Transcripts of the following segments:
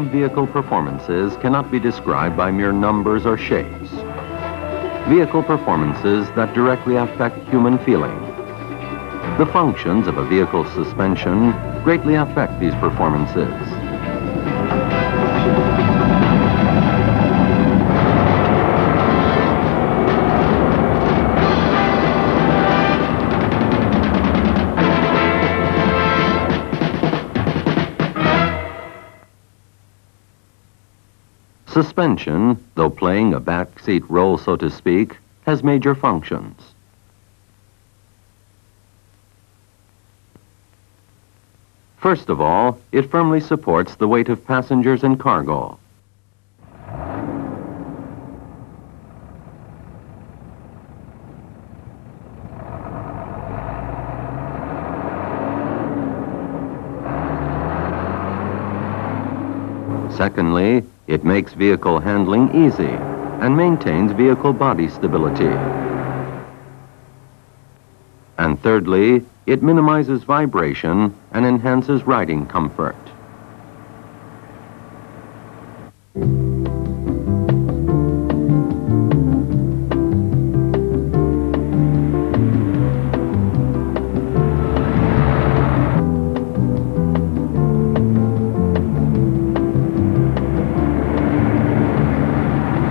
Some vehicle performances cannot be described by mere numbers or shapes. Vehicle performances that directly affect human feeling. The functions of a vehicle's suspension greatly affect these performances. Suspension, though playing a backseat role, so to speak, has major functions. First of all, it firmly supports the weight of passengers and cargo. Secondly, it makes vehicle handling easy and maintains vehicle body stability. And thirdly, it minimizes vibration and enhances riding comfort.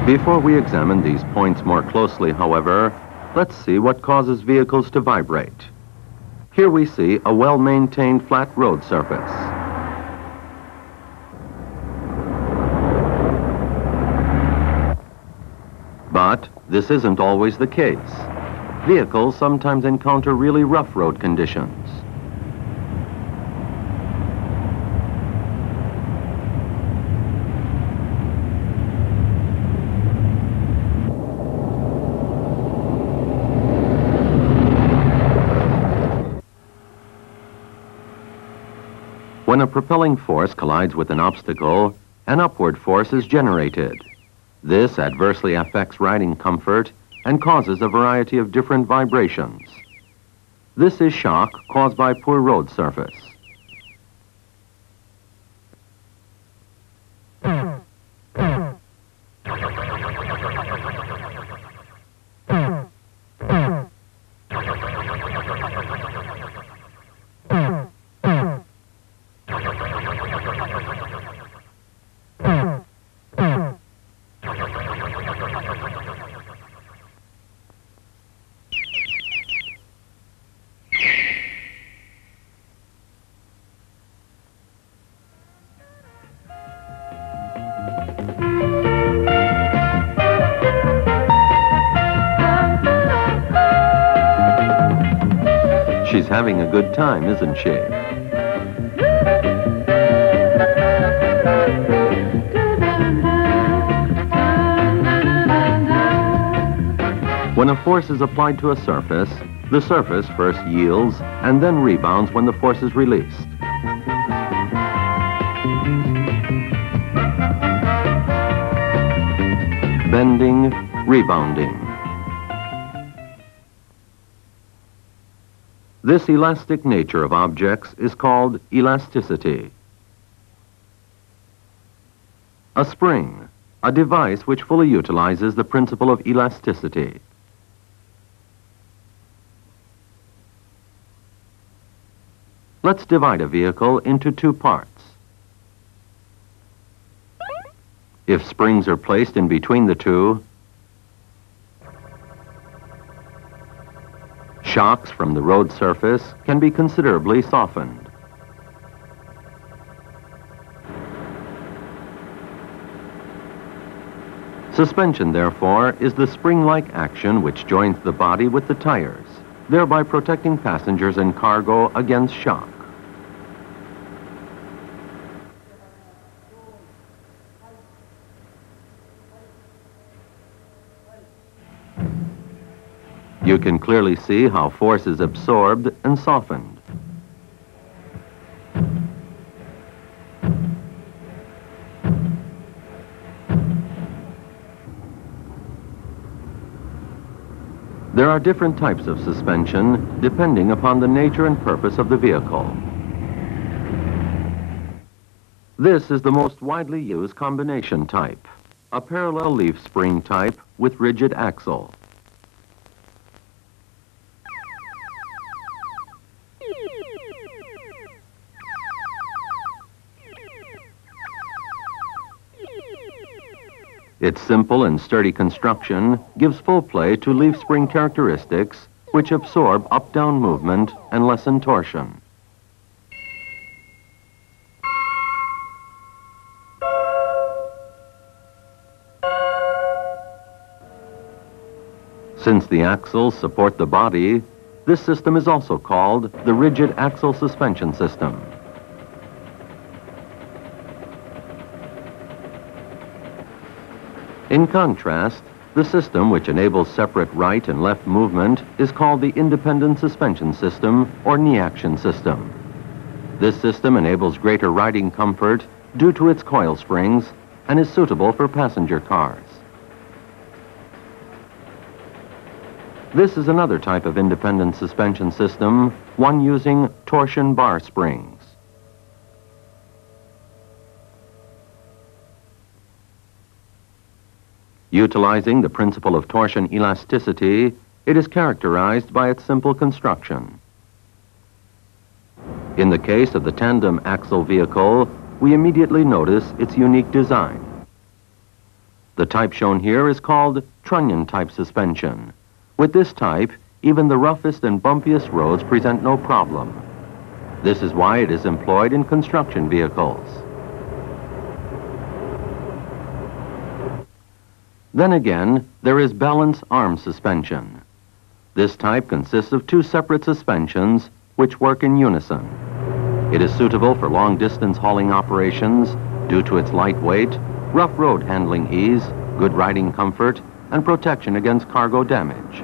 Before we examine these points more closely, however, let's see what causes vehicles to vibrate. Here we see a well-maintained flat road surface. But this isn't always the case. Vehicles sometimes encounter really rough road conditions. When a propelling force collides with an obstacle, an upward force is generated. This adversely affects riding comfort and causes a variety of different vibrations. This is shock caused by poor road surface. She's having a good time, isn't she? When a force is applied to a surface, the surface first yields and then rebounds when the force is released. Bending, rebounding. This elastic nature of objects is called elasticity. A spring, a device which fully utilizes the principle of elasticity. Let's divide a vehicle into two parts. If springs are placed in between the two, shocks from the road surface can be considerably softened. Suspension, therefore, is the spring-like action which joins the body with the tires, thereby protecting passengers and cargo against shock. You can clearly see how force is absorbed and softened. There are different types of suspension depending upon the nature and purpose of the vehicle. This is the most widely used combination type, a parallel leaf spring type with rigid axle. Its simple and sturdy construction gives full play to leaf spring characteristics which absorb up-down movement and lessen torsion. Since the axles support the body, this system is also called the rigid axle suspension system. In contrast, the system which enables separate right and left movement is called the independent suspension system or knee action system. This system enables greater riding comfort due to its coil springs and is suitable for passenger cars. This is another type of independent suspension system, one using torsion bar springs. Utilizing the principle of torsion elasticity, it is characterized by its simple construction. In the case of the tandem axle vehicle, we immediately notice its unique design. The type shown here is called trunnion type suspension. With this type, even the roughest and bumpiest roads present no problem. This is why it is employed in construction vehicles. Then again, there is balance arm suspension. This type consists of two separate suspensions which work in unison. It is suitable for long-distance hauling operations due to its light weight, rough road handling ease, good riding comfort, and protection against cargo damage.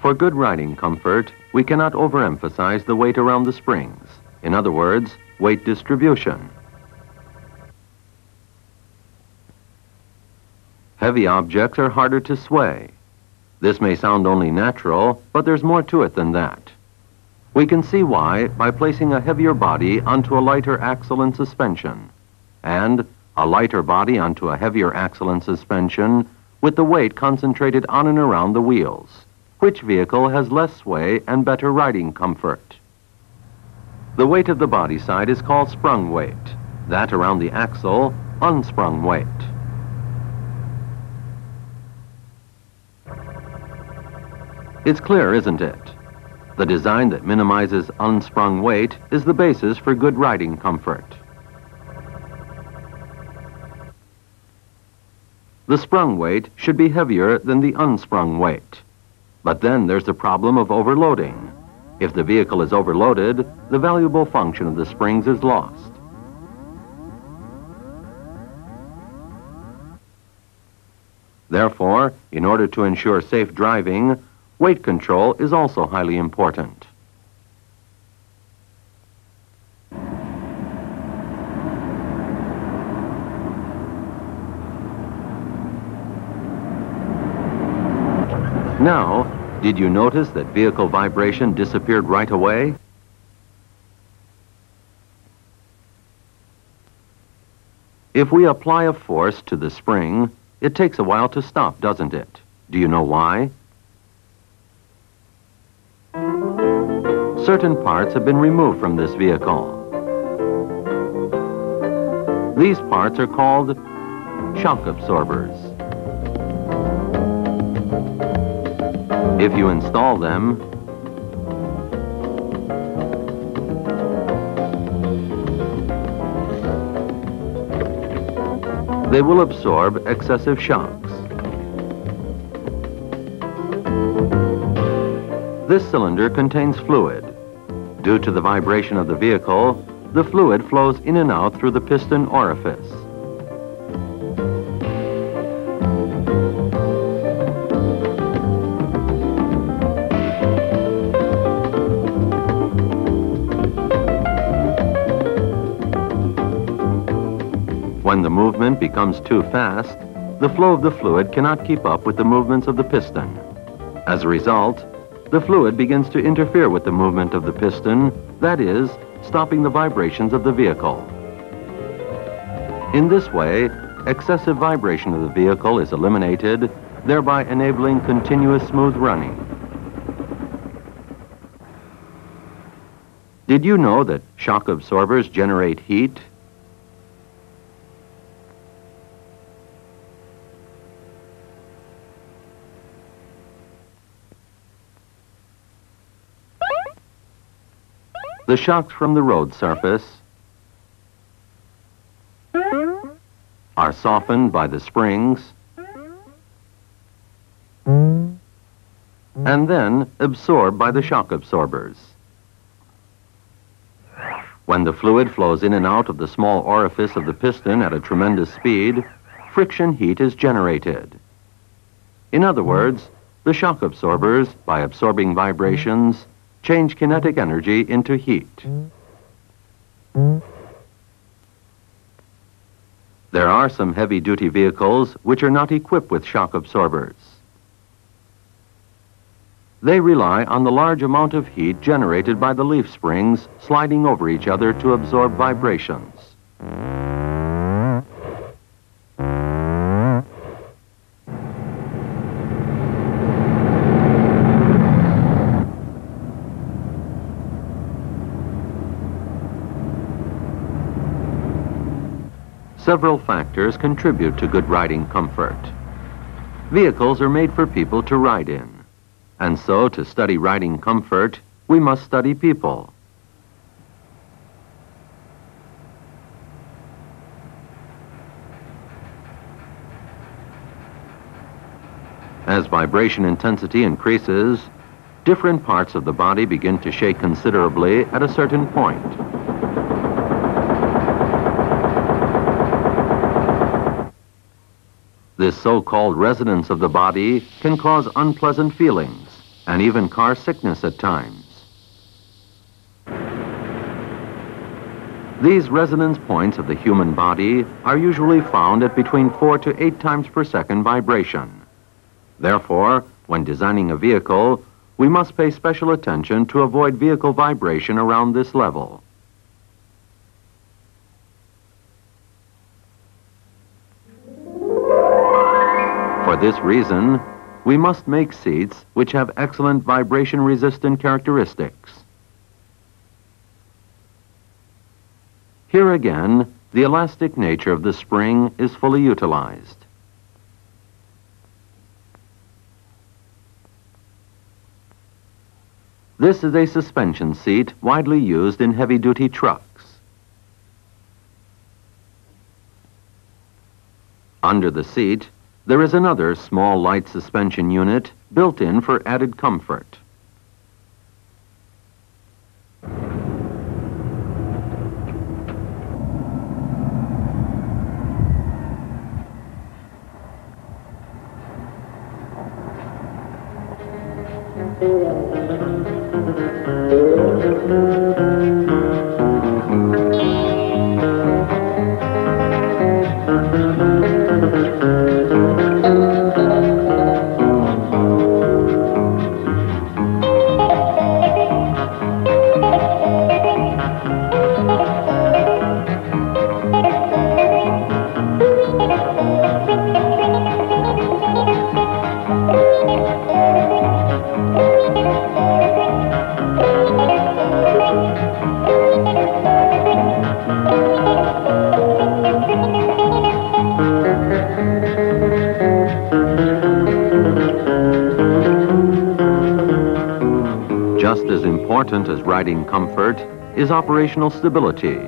For good riding comfort, we cannot overemphasize the weight around the springs. In other words, weight distribution. Heavy objects are harder to sway. This may sound only natural, but there's more to it than that. We can see why by placing a heavier body onto a lighter axle and suspension, and a lighter body onto a heavier axle and suspension with the weight concentrated on and around the wheels. Which vehicle has less sway and better riding comfort? The weight of the body side is called sprung weight. That around the axle, unsprung weight. It's clear, isn't it? The design that minimizes unsprung weight is the basis for good riding comfort. The sprung weight should be heavier than the unsprung weight. But then there's the problem of overloading. If the vehicle is overloaded, the valuable function of the springs is lost. Therefore, in order to ensure safe driving, weight control is also highly important. Now, did you notice that vehicle vibration disappeared right away? If we apply a force to the spring, it takes a while to stop, doesn't it? Do you know why? Certain parts have been removed from this vehicle. These parts are called shock absorbers. If you install them, they will absorb excessive shocks. This cylinder contains fluid. Due to the vibration of the vehicle, the fluid flows in and out through the piston orifice. When the movement becomes too fast, the flow of the fluid cannot keep up with the movements of the piston. As a result, the fluid begins to interfere with the movement of the piston, that is, stopping the vibrations of the vehicle. In this way, excessive vibration of the vehicle is eliminated, thereby enabling continuous smooth running. Did you know that shock absorbers generate heat? The shocks from the road surface are softened by the springs and then absorbed by the shock absorbers. When the fluid flows in and out of the small orifice of the piston at a tremendous speed, friction heat is generated. In other words, the shock absorbers, by absorbing vibrations, change kinetic energy into heat. There are some heavy-duty vehicles which are not equipped with shock absorbers. They rely on the large amount of heat generated by the leaf springs sliding over each other to absorb vibrations. Several factors contribute to good riding comfort. Vehicles are made for people to ride in. And so, to study riding comfort, we must study people. As vibration intensity increases, different parts of the body begin to shake considerably at a certain point. This so-called resonance of the body can cause unpleasant feelings and even car sickness at times. These resonance points of the human body are usually found at between 4 to 8 times per second vibration. Therefore, when designing a vehicle, we must pay special attention to avoid vehicle vibration around this level. For this reason, we must make seats which have excellent vibration-resistant characteristics. Here again, the elastic nature of the spring is fully utilized. This is a suspension seat widely used in heavy-duty trucks. Under the seat, there is another small light suspension unit built in for added comfort. Just as important as riding comfort is operational stability,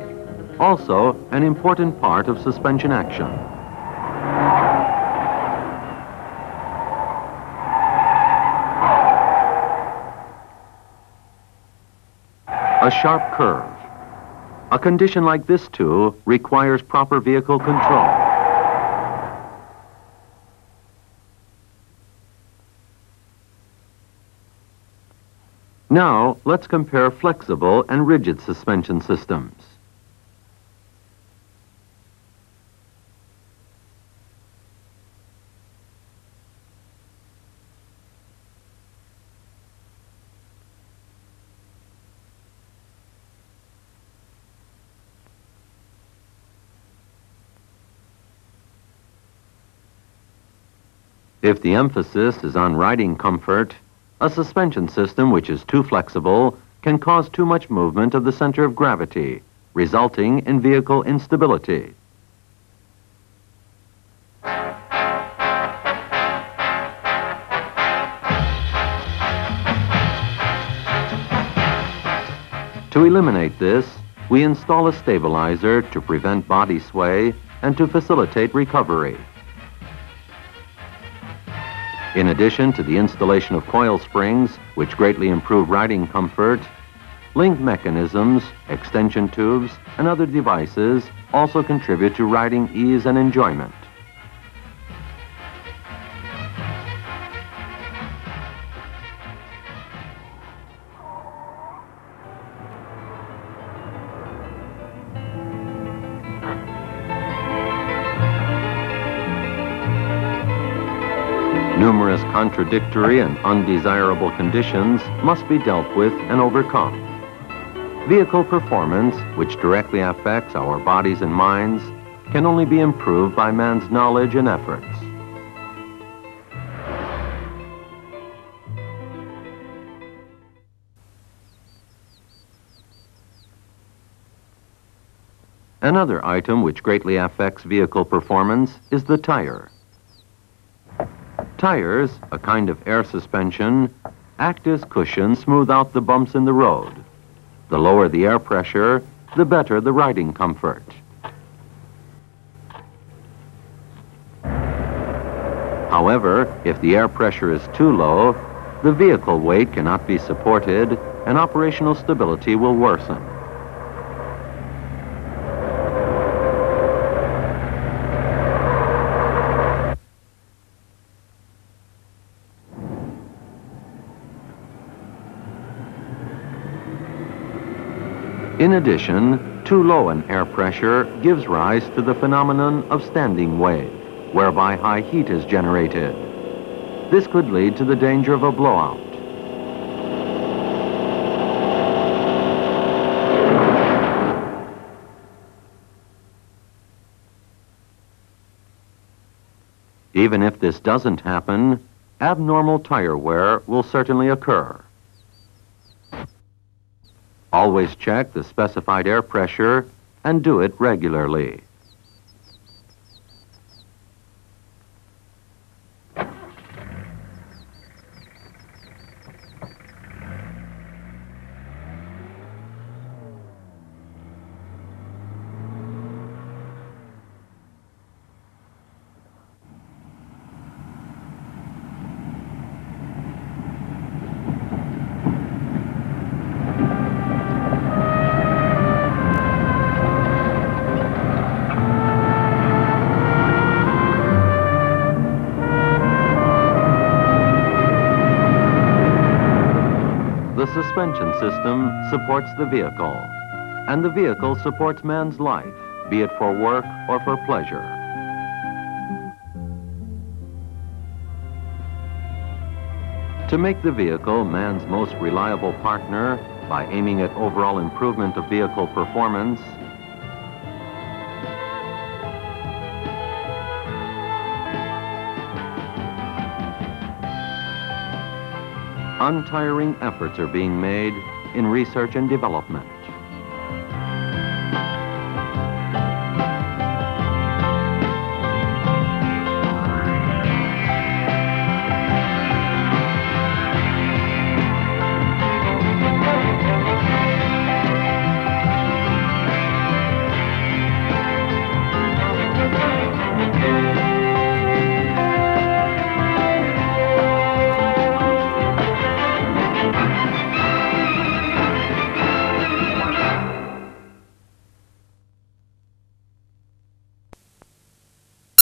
also an important part of suspension action. A sharp curve. A condition like this, too, requires proper vehicle control. Now, let's compare flexible and rigid suspension systems. If the emphasis is on riding comfort, a suspension system which is too flexible can cause too much movement of the center of gravity, resulting in vehicle instability. To eliminate this, we install a stabilizer to prevent body sway and to facilitate recovery. In addition to the installation of coil springs, which greatly improve riding comfort, link mechanisms, extension tubes, and other devices also contribute to riding ease and enjoyment. Numerous contradictory and undesirable conditions must be dealt with and overcome. Vehicle performance, which directly affects our bodies and minds, can only be improved by man's knowledge and efforts. Another item which greatly affects vehicle performance is the tire. Tires, a kind of air suspension, act as cushions, smooth out the bumps in the road. The lower the air pressure, the better the riding comfort. However, if the air pressure is too low, the vehicle weight cannot be supported and operational stability will worsen. In addition, too low an air pressure gives rise to the phenomenon of standing wave, whereby high heat is generated. This could lead to the danger of a blowout. Even if this doesn't happen, abnormal tire wear will certainly occur. Always check the specified air pressure and do it regularly. The suspension system supports the vehicle, and the vehicle supports man's life, be it for work or for pleasure. To make the vehicle man's most reliable partner by aiming at overall improvement of vehicle performance, untiring efforts are being made in research and development.